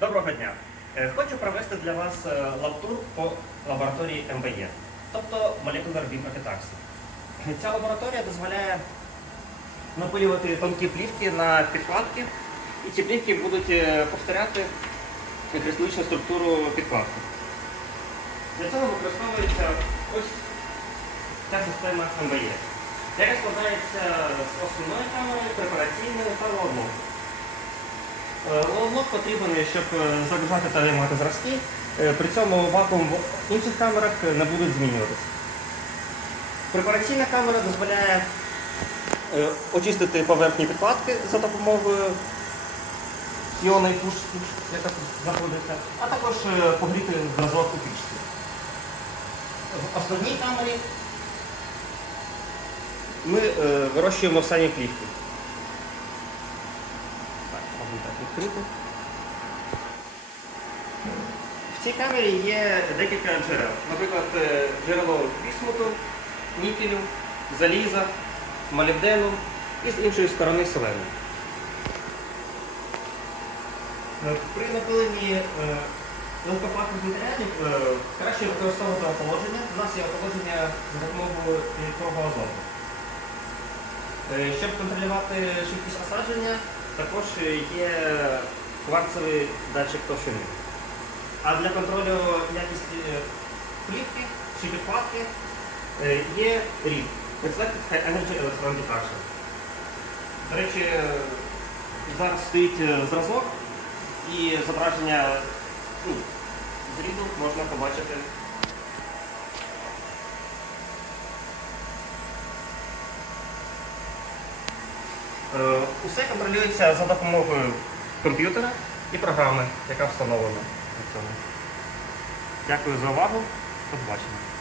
Доброго дня. Е, Хочу провести для вас е, лабтур по лабораторії МБЄ, тобто Beam Epitaxy. Ця лабораторія дозволяє напилювати тонкі плівки на підкладки, і ці плівки будуть е, повторяти кристалічну структуру підкладки. Для цього використовується ось ця система МБЄ, яка складається з основної камери, препараційної та головного. Лоунок потрібен, щоб е, загружати та виймати зразки. Е, При цьому вакуум в інших камерах не будуть змінюватися. Препараційна камера дозволяє е, очистити поверхні підкладки за допомогою іонної пушки, яка знаходиться, а також е, погріти зразок у пічці. В основній камері ми е, вирощуємо самі плівки. Відкрити. В цій камері є декілька джерел. Наприклад, е, джерело вісмуту, нікелю, заліза, молібдену і з іншої сторони селену. Е, При напиленні е, матеріалів е, краще використовувати охолодження. У нас є охолодження за допомогою рідкого азоту. Е, Щоб контролювати швидкість осадження, також є кварцевий датчик товщини. А для контролю якості е, плівки чи підкладки е, є RIP Reflected High Energy Electron Diffraction. До речі, е, зараз стоїть зразок і зображення ну, з ріду можна побачити. Усе контролюється за допомогою комп'ютера і програми, яка встановлена на цьому. Дякую за увагу. До побачення.